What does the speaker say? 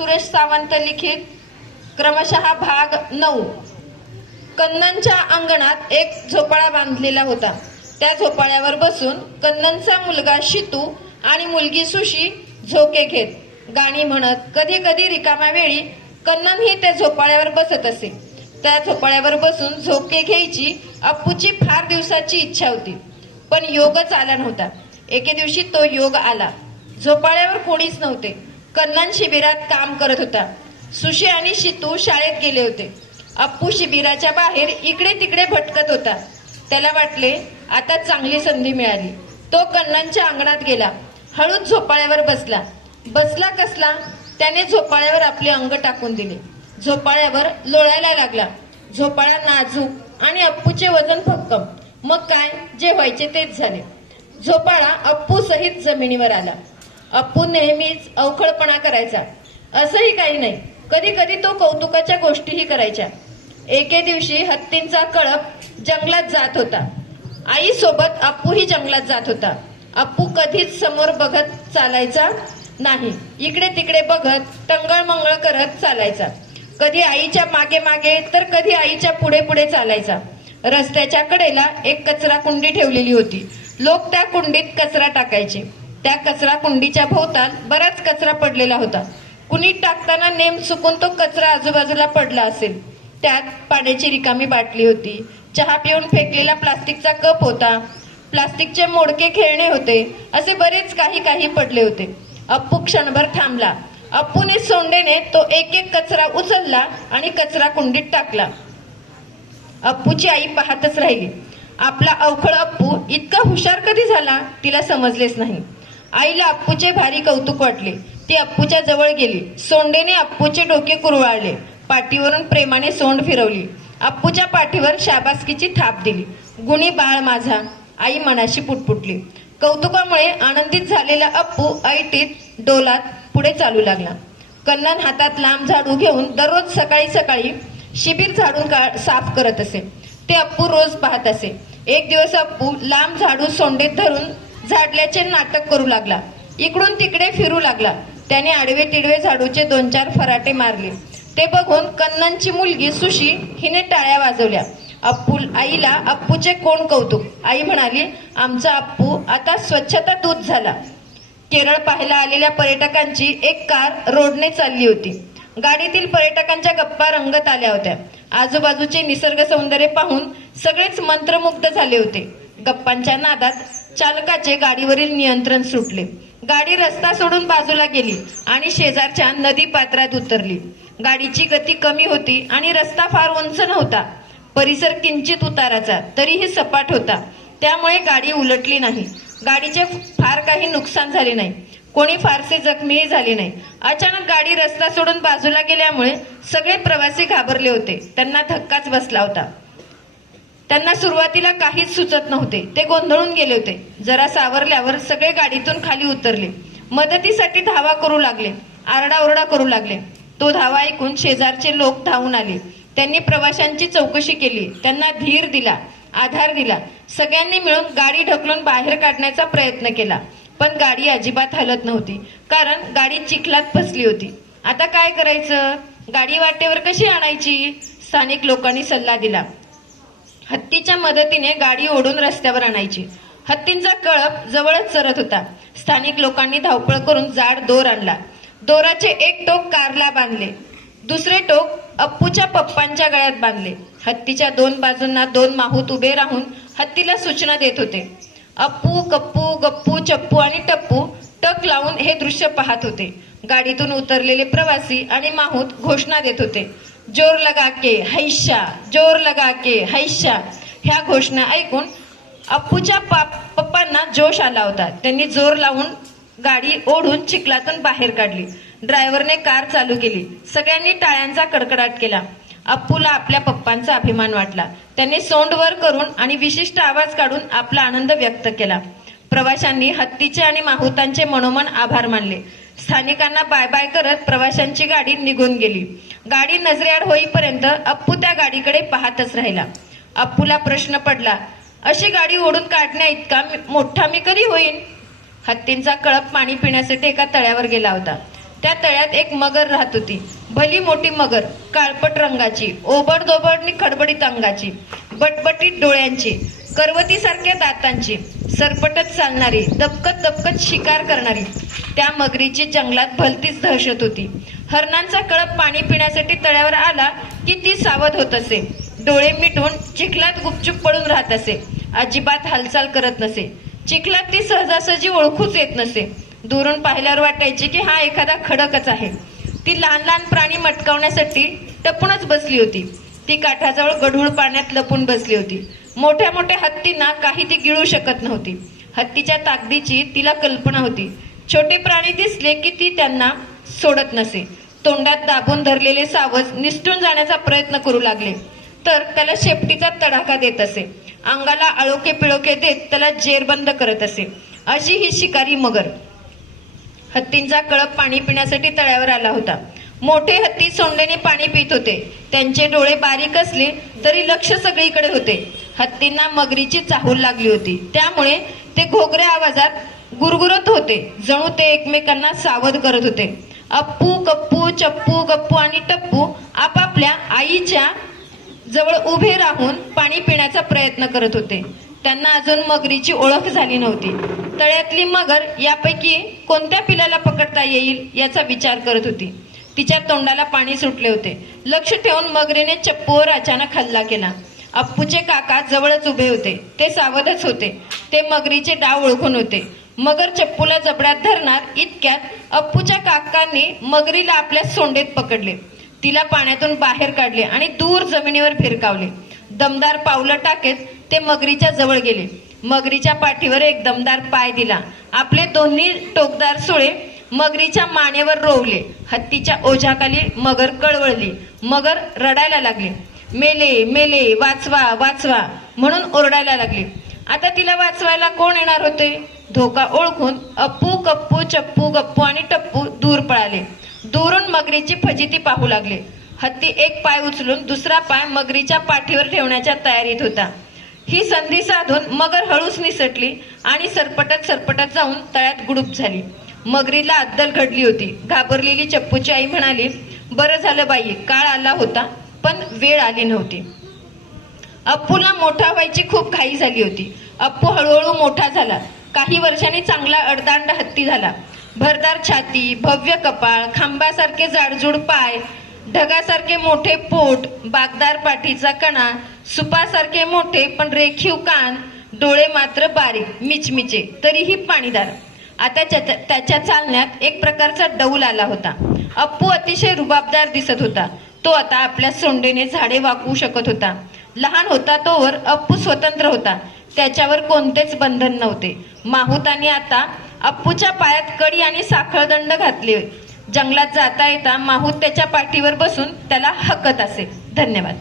सुरेश सावंत लिखित क्रमशः भाग 9। कन्ननच्या अंगणात एक झोपाळा बांधलेला होता। त्या झोपाळ्यावर बसून कन्ननचा मुलगा शितू आणि मुलगी सुशी झोके घेत गाणी म्हणत कधी कधी रिकाम्या वेळी कन्नन ही त्या झोपाळ्यावर बसत असे। त्या झोपाळ्यावर बसून झोके घ्यायची अप्पूची फार दिवसाची इच्छा होती, पण योगच आला नव्हता। एके दिवशी तो योग आला। झोपाळ्यावर कोणीच नव्हते। कन्नन शिबिरात काम करत होता। सुशी आणि शितू शाळेत गेले होते। अप्पू शिबिराच्या बाहेर इकडे तिकडे भटकत होता। त्याला वाटले आता चांगली संधी मिळाली। तो कन्ननच्या अंगणात गेला, हळूच झोपाळ्यावर बसला। बसला कसला, त्याने झोपाळ्यावर आपले अंग टाकून दिले। झोपाळ्यावर लोळायला लागला। झोपाळा नाजूक आणि अप्पूचे वजन भक्कम। मग काय, जे व्हायचे तेच झाले। झोपाळा अप्पू सहित जमिनीवर आला। अप्पू नेहमीच अवखळपणा करायचा, असंही काही नाही। कधी कधी तो कौतुकाच्या गोष्टीही करायच्या। एके दिवशी हत्तींचा कळप जंगलात जात होता। आई सोबत अप्पूही जंगलात जात होता। अप्पू कधीच समोर बघत चालायचा नाही, इकडे तिकडे बघत टंगळ मंगळ करत चालायचा। कधी आईच्या मागे मागे तर कधी आईच्या पुढे पुढे चालायचा। रस्त्याच्या कडेला एक कचरा कुंडी ठेवलेली होती। लोक त्या कुंडीत कचरा टाकायचे। त्या कचरा कुंडीच्या भोवताल बराच कचरा पडलेला होता। कुणी टाकताना नेम चुकून तो कचरा आजूबाजूला पडला असेल। त्यात पाण्याची रिकामी बाटली होती, चहा पिऊन फेकलेला प्लास्टिकचा कप होता, प्लास्टिकचे मोडके खेळणे होते, असे बरेच काही पडले होते। अप्पू क्षणभर थांबला। अप्पूने सोंडेने तो एक एक कचरा उचलला आणि कचरा कुंडीत टाकला। अप्पूची आई पाहतच राहिली। आपला अवखळ अप्पू इतका हुशार कधी झाला, तिला समजलेच नाही। आईला अप्पूचे भारी कौतुक वाटले। ती अप्पूच्या जवळ गेली, सोंडेने अप्पूचे डोके कुरवाळले, पाठीवरून प्रेमाने सोंड फिरवली, अप्पूच्या पाठीवर शाबासकीची थाप दिली। गुणी बाळ माझा, आई मनाशी पुटपुटली। कौतुकामुळे आनंदित झालेला अप्पू ऐटीत डोलात पुढे चालू लागला। कन्नन हातात लांब झाडू घेऊन दररोज सकाळी सकाळी शिबिर झाडून साफ करत असे। ते अप्पू रोज पाहत असे। एक दिवस अप्पू लांब झाडू सोंडेत धरून झाडल्याचे नाटक करू लागला। इकडून तिकडे फिरू लागला। त्याने आडवे तिडवे झाडूचे 2-4 फराटे मारले। ते बघून कन्ननची मुलगी सुशी हिने टाळ्या वाजवल्या। आईला अप्पूचे कोण कौतुक। आई म्हणाली, आमचा अप्पू आता स्वच्छता दूत झाला। केरळ पाहायला आलेल्या पर्यटकांची एक कार रोडने चालली होती। गाडीतील पर्यटकांच्या गप्पा रंगत आल्या होत्या। आजूबाजूचे निसर्ग सौंदर्य पाहून सगळेच मंत्रमुग्ध झाले होते। गप्पांच्या नादात चालकाचे गाडीवरील नियंत्रण सुटले। गाडी रस्ता सोडून बाजूला गेली आणि शेजारच्या नदी पात्रात उतरली। गाडीची गती कमी होती आणि रस्ता फार उंच नव्हता। परिसर किंचित उताराचा, तरीही सपाट होता, त्यामुळे गाडी उलटली नाही। गाडीचे फार काही नुकसान झाले नाही, कोणी फारसे जखमीही झाले नाही। अचानक गाडी रस्ता सोडून बाजूला गेल्यामुळे सगळे प्रवासी घाबरले होते। त्यांना धक्काच बसला होता। त्यांना सुरुवातीला काहीच सुचत नव्हते, ते गोंधळून गेले होते। जरा सावरल्यावर सगळे गाडीतून खाली उतरले, मदतीसाठी धावा करू लागले, आरडाओरडा करू लागले। तो धावा ऐकून शेजारचे लोक धावून आले। त्यांनी प्रवाशांची चौकशी केली, त्यांना धीर दिला, आधार दिला। सगळ्यांनी मिळून गाडी ढकलून बाहेर काढण्याचा प्रयत्न केला, पण गाडी अजिबात हलत नव्हती, कारण गाडी चिखलात फसली होती। आता काय करायचं, गाडी वाटेवर कशी आणायची? स्थानिक लोकांनी सल्ला दिला, हत्तीच्या मदतीने गाडी ओढून रस्त्यावर आणायची। हत्तींचा कळप जवळच चरत होता। स्थानिक लोकांनी धावपळ करून जाड दोर आणला। दोराचे एक टोक कारला बांधले, दुसरे टोक अप्पूच्या पप्पांच्या गळ्यात बांधले। हत्तीच्या 2 बाजूंना 2 माहूत उभे राहून हत्तीला सूचना देत होते। अप्पू, कप्पू, गप्पू, चप्पू आणि टप्पू टक लावून हे दृश्य पाहत होते। गाडीतून उतरलेले प्रवासी आणि माहूत घोषणा देत होते, जोर लगा के हैशा, जोर लगा के हैशा। ह्या घोषणा ऐकून अप्पूच्या पप्पांना जोश आला होता। त्यांनी जोर लावून गाडी ओढून चिखलातून बाहेर काढली। ड्रायव्हरने कार चालू केली। सगळ्यांनी टाळ्यांचा कडकडाट केला। अप्पूला आपल्या पप्पांचा अभिमान वाटला। त्याने सोंड वर करून आणि विशिष्ट आवाज काढून आपला आनंद व्यक्त केला। प्रवाशांनी हत्तीचे आणि माहुतांचे मनोमन आभार मानले। स्थानिकांना बाय बाय करत प्रवाशांची गाडी निघून गेली। गाडी नजरेआड होईपर्यंत अप्पू त्या गाडीकडे पाहतच राहिला। अप्पूला प्रश्न पडला, अशी गाडी ओढून काढण्या इतका मोठा मी कधी होईन? हत्तींचा कळप पाणी पिण्यासाठी एका तळ्यावर गेला होता। त्या तळ्यात एक मगर राहत होती. भली मोठी मगर, काळपट रंगाची, ओबडधोबड खडबडीत अंगाची, बटबटीत डोळ्यांची, करवतीसारख्या दातांची, सरपटत चालणारी, दबकत दबकत शिकार करणारी. त्या मगरीची जंगलात भलतीच दहशत होती. हरणांचा कळप पाणी पिण्यासाठी तळ्यावर आला की ती सावध होत असे. डोळे मिटून चिखलात गुपचूप पडून राहत असे. अजिबात हालचाल करत नसे. चिखलात ती सहजासहजी ओळखूच येत नसे. दुरून पाहिल्यावर वाटायचे की हा एखादा खडकच आहे. ती लहान लहान प्राणी मटकावण्यासाठी टपूनच बसली होती. ती काठाजवळ गढूळ पाण्यात लपून बसली होती. मोठ्या मोठ्या हत्तींना काही ती गिळू शकत नव्हती. हत्तीच्या ताकदीची तिला कल्पना होती. छोटे प्राणी दिसले की ती त्यांना सोडत नसे. तोंडात दाबून धरलेले सावज निसटून जाण्याचा प्रयत्न करू लागले तर त्याला शेपटीचा तडाखा देत असे. अंगाला आळोखे पिळोखे देत त्याला जेरबंद करत असे. अशी ही शिकारी मगर. हत्तींचा कळप पाणी पिण्यासाठी तळ्यावर आला होता. मोठे हत्ती सोंडेने पाणी पित होते. त्यांचे डोळे बारीक असले तरी लक्ष सगळीकडे होते. हत्तींना मगरीची चाहूल लागली होती. त्यामुळे ते घोगऱ्या आवाजात गुरगुरत होते. जणू ते एकमेकांना सावध करत होते. अप्पू, कप्पू, चप्पू, गप्पू आणि टप्पू आपापल्या आईच्या जवळ उभे राहून पाणी पिण्याचा प्रयत्न करत होते. त्यांना अजून मगरीची ओळख झाली नव्हती. तळ्यातली मगर यापैकी कोणत्या पिलाला पकडता येईल याचा विचार करत होती. तिच्या तोंडाला पाणी सुटले होते. लक्ष ठेवून मगरीने चप्पूवर अचानक हल्ला केला. अप्पूचे काका जवळच उभे होते. ते सावधच होते. ते मगरीचे डाव ओळखून होते. मगर चप्पूला जबड्यात धरणार इतक्यात अप्पूच्या काकांनी मगरीला आपल्या सोंडेत पकडले. तिला पाण्यातून बाहेर काढले आणि दूर जमिनीवर भिरकावले. दमदार पावलं टाकत ते मगरीच्या जवळ गेले. मगरीच्या पाठीवर एक दमदार पाय दिला. आपले दोन्ही टोकदार सुळे मगरीच्या मानेवर रोवले. हत्तीच्या ओझ्याखाली मगर कळवळली. मगर रडायला लागली. मेले मेले, वाचवा वाचवा म्हणून ओरडायला लागली. आता तिला वाचवायला कोण येणार होते? धोका ओळखून अप्पू, कप्पू, चप्पू, गप्पू आणि टप्पू दूर पळाले. दुरून मगरीची फजिती पाहू लागले. हत्ती एक पाय उचलून दुसरा पाय मगरीच्या पाठीवर ठेवण्याच्या तयारीत होता. ही संधी साधून मगर हळूच निसटली आणि सरपटत सरपटत जाऊन तळ्यात गुडूप झाली. मगरीला अद्दल घडली होती. घाबरलेली चप्पूची आई म्हणाली, बरं झालं बाई, काळ आला होता पण वेळ आली नव्हती. अप्पूला मोठा व्हायची खूप घाई झाली होती. अप्पू हळूहळू मोठा झाला. काही वर्षांनी चांगला अडदांड हत्ती झाला. भरदार छाती, भव्य कपाळ, खांबासारखे जाडजूड पाय, ढगासारखे मोठे पोट, बागदार पाठीचा कणा, सुपासारखे मोठे पण रेखीव कान, डोळे मात्र बारीक मिचमिचे तरीही पाणीदार. आता त्याच्या चालण्यात एक प्रकारचा डौल आला होता. अप्पू अतिशय रुबाबदार दिसत होता. तो आता आपल्या सोंडेने झाडे वाकवू शकत होता. लहान होता तोवर अप्पू स्वतंत्र होता. त्याच्यावर कोणतेच बंधन नव्हते. माहुतांनी आता अप्पूच्या पायात कडी आणि साखळदंड घातले. जंगलात जाता येता माहूत त्याच्या पाठीवर बसून त्याला हकत असे. धन्यवाद.